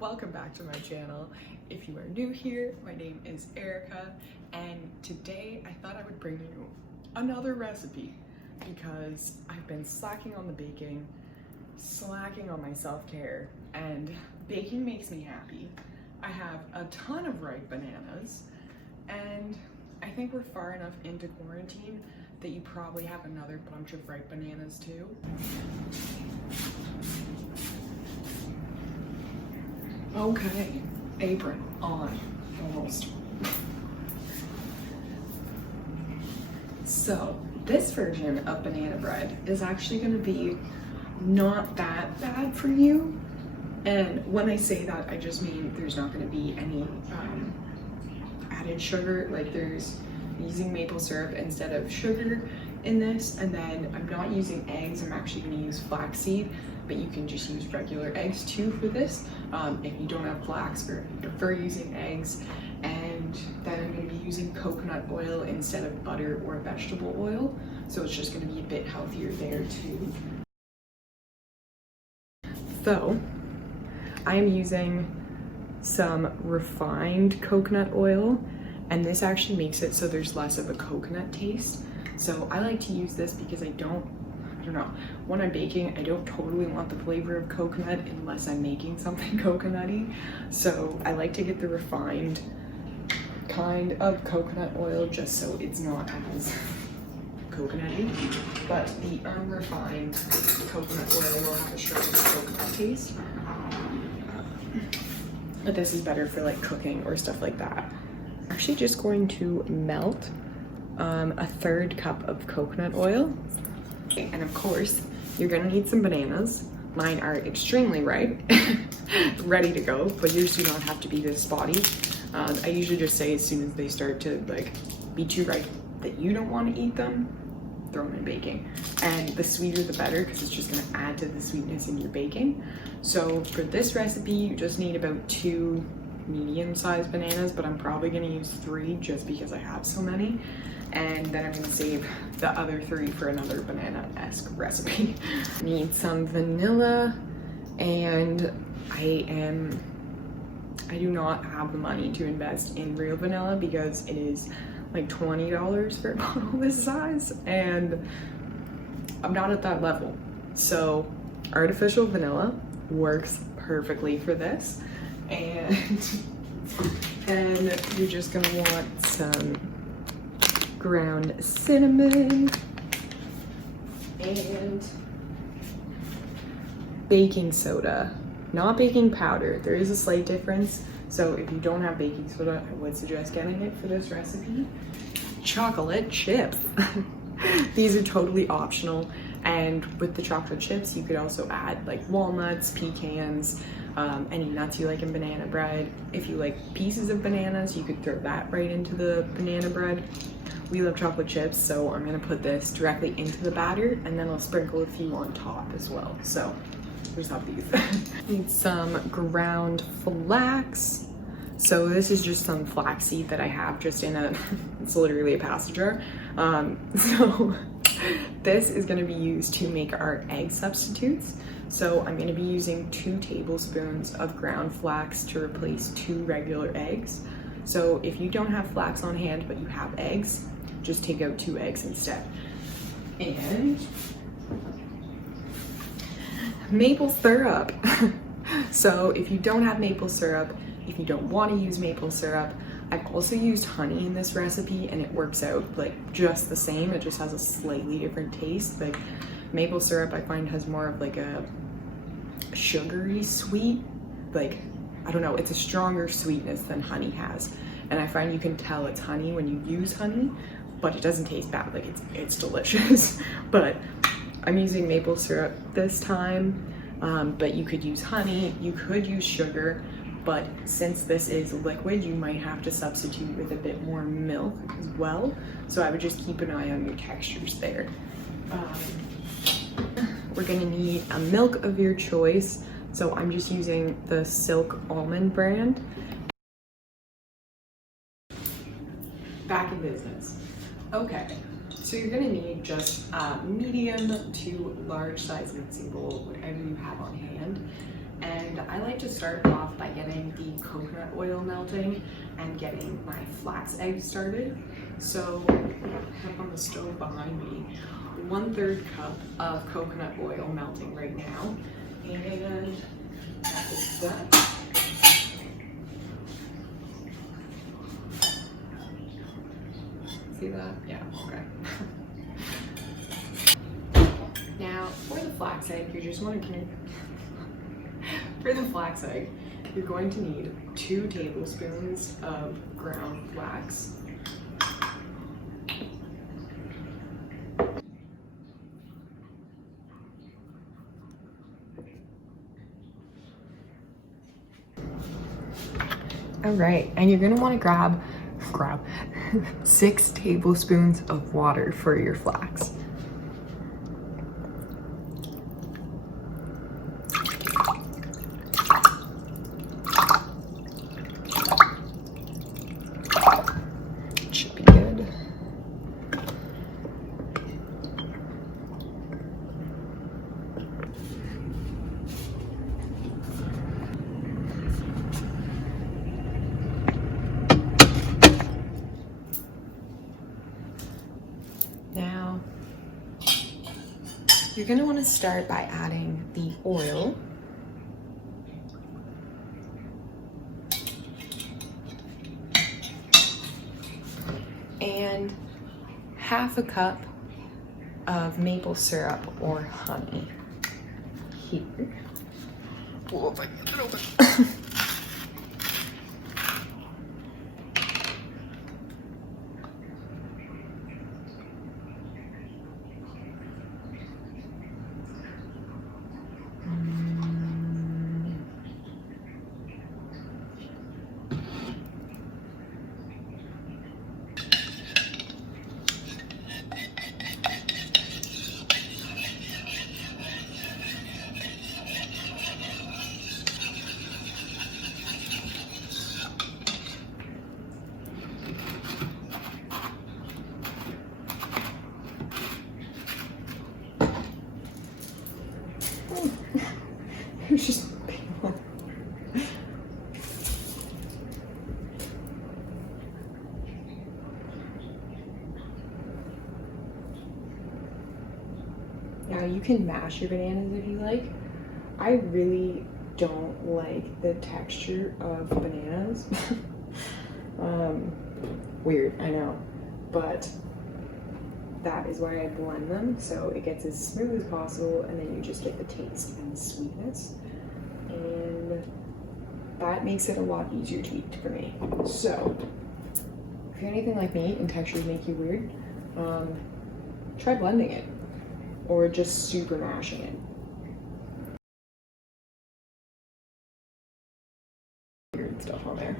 Welcome back to my channel. If you are new here, my name is Erica, and today I thought I would bring you another recipe because I've been slacking on the baking, slacking on my self-care, and baking makes me happy. I have a ton of ripe bananas, and I think we're far enough into quarantine that you probably have another bunch of ripe bananas too. Okay, apron on, almost. So this version of banana bread is actually going to be not that bad for you. And when I say that, I just mean there's not going to be any added sugar. Like there's using maple syrup instead of sugar in this, and then I'm not using eggs. I'm actually going to use flaxseed, but you can just use regular eggs too for this if you don't have flax or you prefer using eggs. And then I'm going to be using coconut oil instead of butter or vegetable oil, so it's just going to be a bit healthier there too. So I'm using some refined coconut oil, and this actually makes it so there's less of a coconut taste. So I like to use this because I don't know, when I'm baking, I don't totally want the flavor of coconut unless I'm making something coconutty. So I like to get the refined kind of coconut oil just so it's not as coconutty. But the unrefined coconut oil will have a stronger coconut taste. But this is better for like cooking or stuff like that. I'm actually just going to melt a third cup of coconut oil. And of course, you're gonna need some bananas. Mine are extremely ripe, ready to go, but yours do not have to be this spotty. I usually just say as soon as they start to like be too ripe that you don't want to eat them, throw them in baking. And the sweeter the better, because it's just gonna add to the sweetness in your baking. So for this recipe, you just need about 2 medium-sized bananas, but I'm probably gonna use 3 just because I have so many. And then I'm gonna save the other 3 for another banana-esque recipe. Need some vanilla, and I do not have the money to invest in real vanilla because it is like $20 for a bottle this size, and I'm not at that level. So artificial vanilla works perfectly for this. And then you're just gonna want some ground cinnamon and baking soda, not baking powder. There is a slight difference, so if you don't have baking soda, I would suggest getting it for this recipe. Chocolate chips. These are totally optional, and with the chocolate chips you could also add like walnuts, pecans, any nuts you like in banana bread. If you like pieces of bananas, you could throw that right into the banana bread. We love chocolate chips, so I'm gonna put this directly into the batter, and then I'll sprinkle a few on top as well. So there's not these. Need some ground flax. So this is just some flaxseed that I have just in a, it's literally a passage jar. So this is gonna be used to make our egg substitutes. So I'm gonna be using 2 tablespoons of ground flax to replace 2 regular eggs. So if you don't have flax on hand, but you have eggs, just take out 2 eggs instead. And maple syrup. So if you don't have maple syrup, if you don't want to use maple syrup, I've also used honey in this recipe, and it works out like just the same. It just has a slightly different taste. Like maple syrup I find has more of like a sugary sweet, like I don't know, it's a stronger sweetness than honey has. And I find you can tell it's honey when you use honey, but it doesn't taste bad. Like it's delicious. But I'm using maple syrup this time, but you could use honey, you could use sugar, but since this is liquid, you might have to substitute with a bit more milk as well. So I would just keep an eye on your textures there. We're gonna need a milk of your choice. So I'm just using the Silk Almond brand. Back in business. Okay, so you're gonna need just medium to large size mixing bowl, whatever you have on hand. And I like to start off by getting the coconut oil melting and getting my flax eggs started. So I have on the stove behind me 1/3 cup of coconut oil melting right now. And that is that. See that? Yeah, okay. Now, for the flax egg, you just want to for the flax egg, you're going to need 2 tablespoons of ground flax. All right, and you're gonna want to grab 6 tablespoons of water for your flax. Should be good. Now, you're going to want to start by adding the oil. And 1/2 cup of maple syrup or honey. Here. Oh, if I can get it open. It's just now you can mash your bananas if you like. I really don't like the texture of bananas. Weird, I know, but that is why I blend them, so it gets as smooth as possible, and then you just get the taste and the sweetness, and that makes it a lot easier to eat for me. So if you're anything like me and textures make you weird, try blending it or just super mashing it. Weird stuff on there.